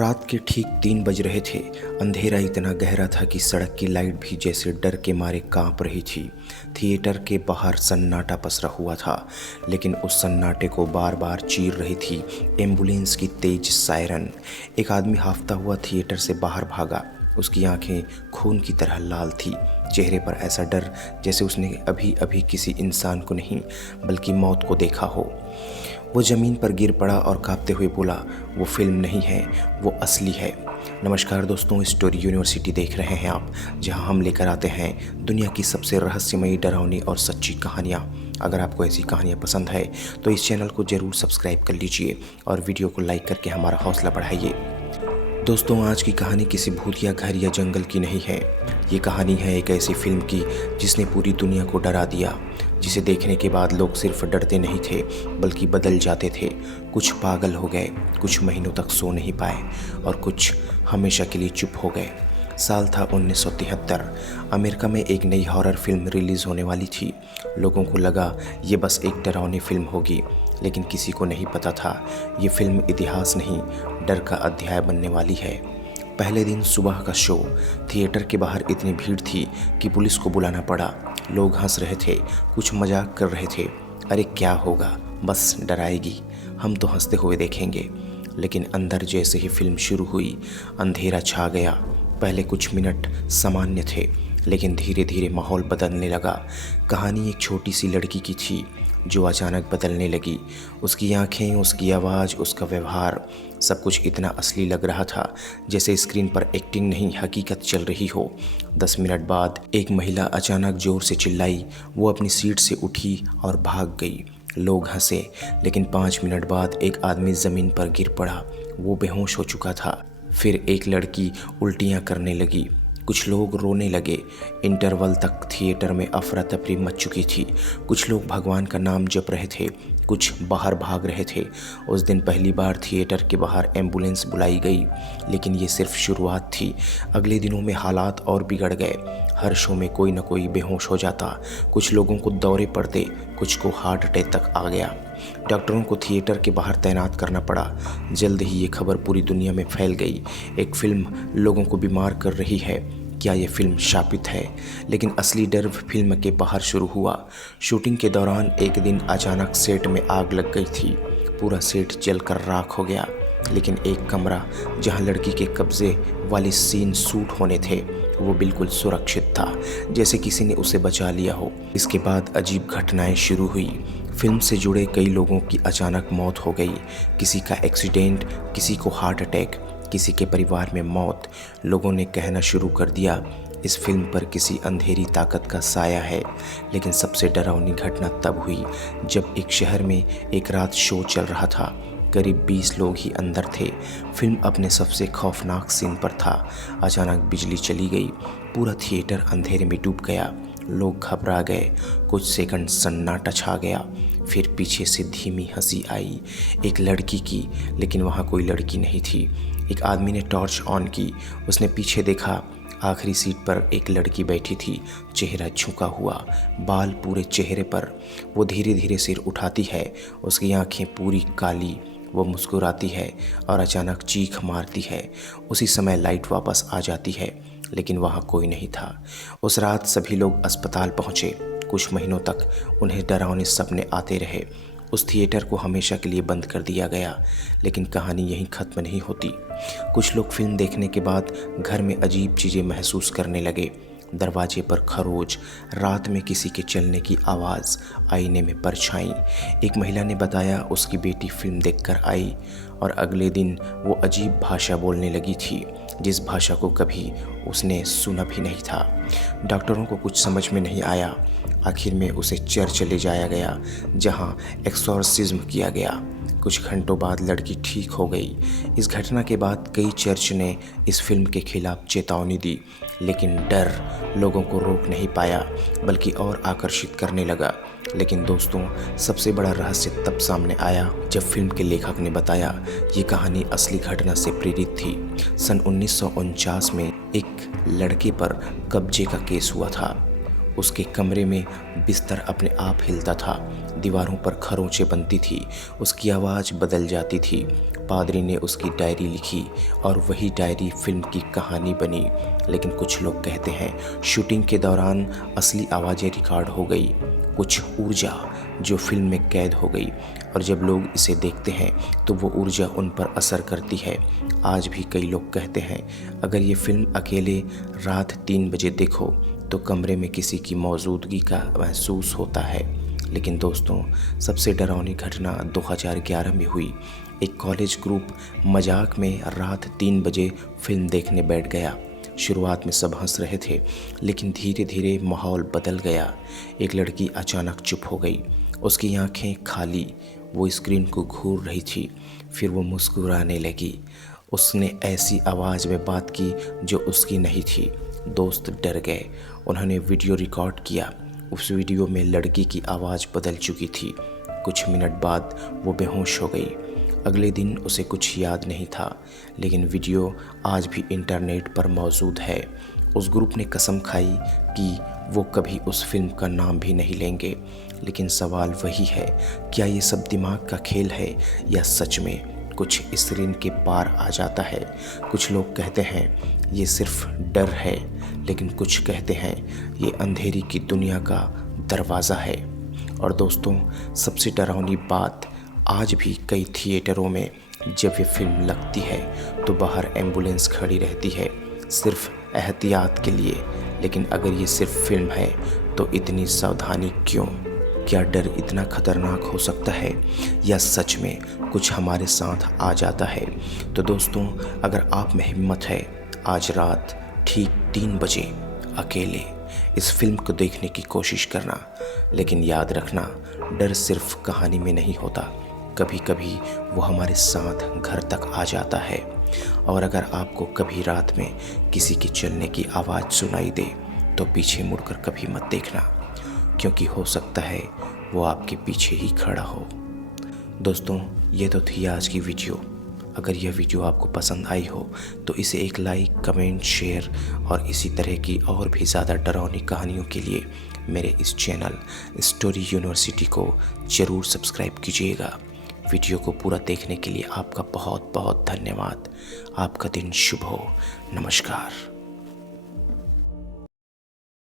रात के ठीक 3 बज रहे थे। अंधेरा इतना गहरा था कि सड़क की लाइट भी जैसे डर के मारे कांप रही थी। थिएटर के बाहर सन्नाटा पसरा हुआ था, लेकिन उस सन्नाटे को बार बार चीर रही थी एम्बुलेंस की तेज सायरन। एक आदमी हांफता हुआ थिएटर से बाहर भागा। उसकी आंखें खून की तरह लाल थी, चेहरे पर ऐसा डर जैसे उसने अभी अभी किसी इंसान को नहीं बल्कि मौत को देखा हो। वो ज़मीन पर गिर पड़ा और कांपते हुए बोला, वो फिल्म नहीं है, वो असली है। नमस्कार दोस्तों, स्टोरी यूनिवर्सिटी देख रहे हैं आप, जहां हम लेकर आते हैं दुनिया की सबसे रहस्यमयी, डरावनी और सच्ची कहानियां। अगर आपको ऐसी कहानियां पसंद है तो इस चैनल को ज़रूर सब्सक्राइब कर लीजिए और वीडियो को लाइक करके हमारा हौसला बढ़ाइए। दोस्तों, आज की कहानी किसी भूतिया घर या जंगल की नहीं है। ये कहानी है एक ऐसी फिल्म की जिसने पूरी दुनिया को डरा दिया, जिसे देखने के बाद लोग सिर्फ डरते नहीं थे बल्कि बदल जाते थे। कुछ पागल हो गए, कुछ महीनों तक सो नहीं पाए और कुछ हमेशा के लिए चुप हो गए। साल था 1973। अमेरिका में एक नई हॉरर फिल्म रिलीज़ होने वाली थी। लोगों को लगा ये बस एक डरावनी फिल्म होगी, लेकिन किसी को नहीं पता था ये फिल्म इतिहास नहीं, डर का अध्याय बनने वाली है। पहले दिन सुबह का शो। थिएटर के बाहर इतनी भीड़ थी कि पुलिस को बुलाना पड़ा। लोग हंस रहे थे, कुछ मजाक कर रहे थे। अरे क्या होगा, बस डराएगी, हम तो हंसते हुए देखेंगे। लेकिन अंदर जैसे ही फिल्म शुरू हुई, अंधेरा छा गया। पहले कुछ मिनट सामान्य थे, लेकिन धीरे धीरे माहौल बदलने लगा। कहानी एक छोटी सी लड़की की थी जो अचानक बदलने लगी। उसकी आंखें, उसकी आवाज़, उसका व्यवहार, सब कुछ इतना असली लग रहा था जैसे स्क्रीन पर एक्टिंग नहीं, हकीकत चल रही हो। 10 मिनट बाद एक महिला अचानक ज़ोर से चिल्लाई। वो अपनी सीट से उठी और भाग गई। लोग हंसे, लेकिन 5 मिनट बाद एक आदमी ज़मीन पर गिर पड़ा। वो बेहोश हो चुका था। फिर एक लड़की उल्टियाँ करने लगी। कुछ लोग रोने लगे। इंटरवल तक थिएटर में अफरा तफरी मच चुकी थी। कुछ लोग भगवान का नाम जप रहे थे, कुछ बाहर भाग रहे थे। उस दिन पहली बार थिएटर के बाहर एम्बुलेंस बुलाई गई, लेकिन ये सिर्फ शुरुआत थी। अगले दिनों में हालात और बिगड़ गए। हर शो में कोई न कोई बेहोश हो जाता। कुछ लोगों को दौरे पड़ते, कुछ को हार्ट अटैक तक आ गया। डॉक्टरों को थिएटर के बाहर तैनात करना पड़ा। जल्द ही ये खबर पूरी दुनिया में फैल गई। एक फिल्म लोगों को बीमार कर रही है। क्या ये फिल्म शापित है? लेकिन असली डर फिल्म के बाहर शुरू हुआ। शूटिंग के दौरान एक दिन अचानक सेट में आग लग गई थी। पूरा सेट जलकर राख हो गया, लेकिन एक कमरा जहां लड़की के कब्जे वाली सीन शूट होने थे वो बिल्कुल सुरक्षित था, जैसे किसी ने उसे बचा लिया हो। इसके बाद अजीब घटनाएं शुरू हुई। फिल्म से जुड़े कई लोगों की अचानक मौत हो गई। किसी का एक्सीडेंट, किसी को हार्ट अटैक, किसी के परिवार में मौत। लोगों ने कहना शुरू कर दिया इस फिल्म पर किसी अंधेरी ताकत का साया है। लेकिन सबसे डरावनी घटना तब हुई जब एक शहर में एक रात शो चल रहा था। करीब 20 लोग ही अंदर थे। फिल्म अपने सबसे खौफनाक सीन पर था। अचानक बिजली चली गई। पूरा थिएटर अंधेरे में डूब गया। लोग घबरा गए। कुछ सेकंड सन्नाटा छा गया। फिर पीछे से धीमी हंसी आई, एक लड़की की, लेकिन वहाँ कोई लड़की नहीं थी। एक आदमी ने टॉर्च ऑन की। उसने पीछे देखा। आखिरी सीट पर एक लड़की बैठी थी, चेहरा झुका हुआ, बाल पूरे चेहरे पर। वो धीरे धीरे सिर उठाती है, उसकी आंखें पूरी काली। वो मुस्कुराती है और अचानक चीख मारती है। उसी समय लाइट वापस आ जाती है, लेकिन वहाँ कोई नहीं था। उस रात सभी लोग अस्पताल पहुँचे। कुछ महीनों तक उन्हें डरावने सपने आते रहे। उस थिएटर को हमेशा के लिए बंद कर दिया गया। लेकिन कहानी यहीं ख़त्म नहीं होती। कुछ लोग फिल्म देखने के बाद घर में अजीब चीज़ें महसूस करने लगे। दरवाजे पर खरोच, रात में किसी के चलने की आवाज़, आईने में परछाई। एक महिला ने बताया उसकी बेटी फिल्म देखकर आई और अगले दिन वो अजीब भाषा बोलने लगी थी, जिस भाषा को कभी उसने सुना भी नहीं था। डॉक्टरों को कुछ समझ में नहीं आया। आखिर में उसे चर्च ले जाया गया, जहां एक्सॉर्सिज्म किया गया। कुछ घंटों बाद लड़की ठीक हो गई। इस घटना के बाद कई चर्च ने इस फिल्म के खिलाफ चेतावनी दी, लेकिन डर लोगों को रोक नहीं पाया, बल्कि और आकर्षित करने लगा। लेकिन दोस्तों, सबसे बड़ा रहस्य तब सामने आया जब फिल्म के लेखक ने बताया ये कहानी असली घटना से प्रेरित थी। सन 1949 में एक लड़के पर कब्जे का केस हुआ था। उसके कमरे में बिस्तर अपने आप हिलता था, दीवारों पर खरोंचें बनती थी, उसकी आवाज़ बदल जाती थी। पादरी ने उसकी डायरी लिखी और वही डायरी फिल्म की कहानी बनी। लेकिन कुछ लोग कहते हैं शूटिंग के दौरान असली आवाज़ें रिकॉर्ड हो गई, कुछ ऊर्जा जो फिल्म में कैद हो गई, और जब लोग इसे देखते हैं तो वो ऊर्जा उन पर असर करती है। आज भी कई लोग कहते हैं अगर ये फिल्म अकेले रात 3 बजे देखो तो कमरे में किसी की मौजूदगी का महसूस होता है। लेकिन दोस्तों, सबसे डरावनी घटना 2011 में हुई। एक कॉलेज ग्रुप मजाक में रात 3 बजे फिल्म देखने बैठ गया। शुरुआत में सब हंस रहे थे, लेकिन धीरे धीरे माहौल बदल गया। एक लड़की अचानक चुप हो गई, उसकी आंखें खाली, वो स्क्रीन को घूर रही थी। फिर वो मुस्कुराने लगी। उसने ऐसी आवाज़ में बात की जो उसकी नहीं थी। दोस्त डर गए, उन्होंने वीडियो रिकॉर्ड किया। उस वीडियो में लड़की की आवाज़ बदल चुकी थी। कुछ मिनट बाद वो बेहोश हो गई। अगले दिन उसे कुछ याद नहीं था, लेकिन वीडियो आज भी इंटरनेट पर मौजूद है। उस ग्रुप ने कसम खाई कि वो कभी उस फिल्म का नाम भी नहीं लेंगे। लेकिन सवाल वही है, क्या ये सब दिमाग का खेल है या सच में कुछ स्क्रीन के पार आ जाता है? कुछ लोग कहते हैं ये सिर्फ डर है, लेकिन कुछ कहते हैं ये अंधेरी की दुनिया का दरवाज़ा है। और दोस्तों, सबसे डरावनी बात, आज भी कई थिएटरों में जब ये फिल्म लगती है तो बाहर एम्बुलेंस खड़ी रहती है, सिर्फ एहतियात के लिए। लेकिन अगर ये सिर्फ फिल्म है तो इतनी सावधानी क्यों? क्या डर इतना खतरनाक हो सकता है या सच में कुछ हमारे साथ आ जाता है? तो दोस्तों, अगर आप में हिम्मत है, आज रात ठीक 3 बजे अकेले इस फिल्म को देखने की कोशिश करना। लेकिन याद रखना, डर सिर्फ कहानी में नहीं होता, कभी कभी वो हमारे साथ घर तक आ जाता है। और अगर आपको कभी रात में किसी के चलने की आवाज़ सुनाई दे तो पीछे मुड़कर कभी मत देखना, क्योंकि हो सकता है वो आपके पीछे ही खड़ा हो। दोस्तों, ये तो थी आज की वीडियो। अगर यह वीडियो आपको पसंद आई हो तो इसे एक लाइक, कमेंट, शेयर और इसी तरह की और भी ज़्यादा डरावनी कहानियों के लिए मेरे इस चैनल स्टोरी यूनिवर्सिटी को ज़रूर सब्सक्राइब कीजिएगा। वीडियो को पूरा देखने के लिए आपका बहुत बहुत धन्यवाद। आपका दिन शुभ हो। नमस्कार।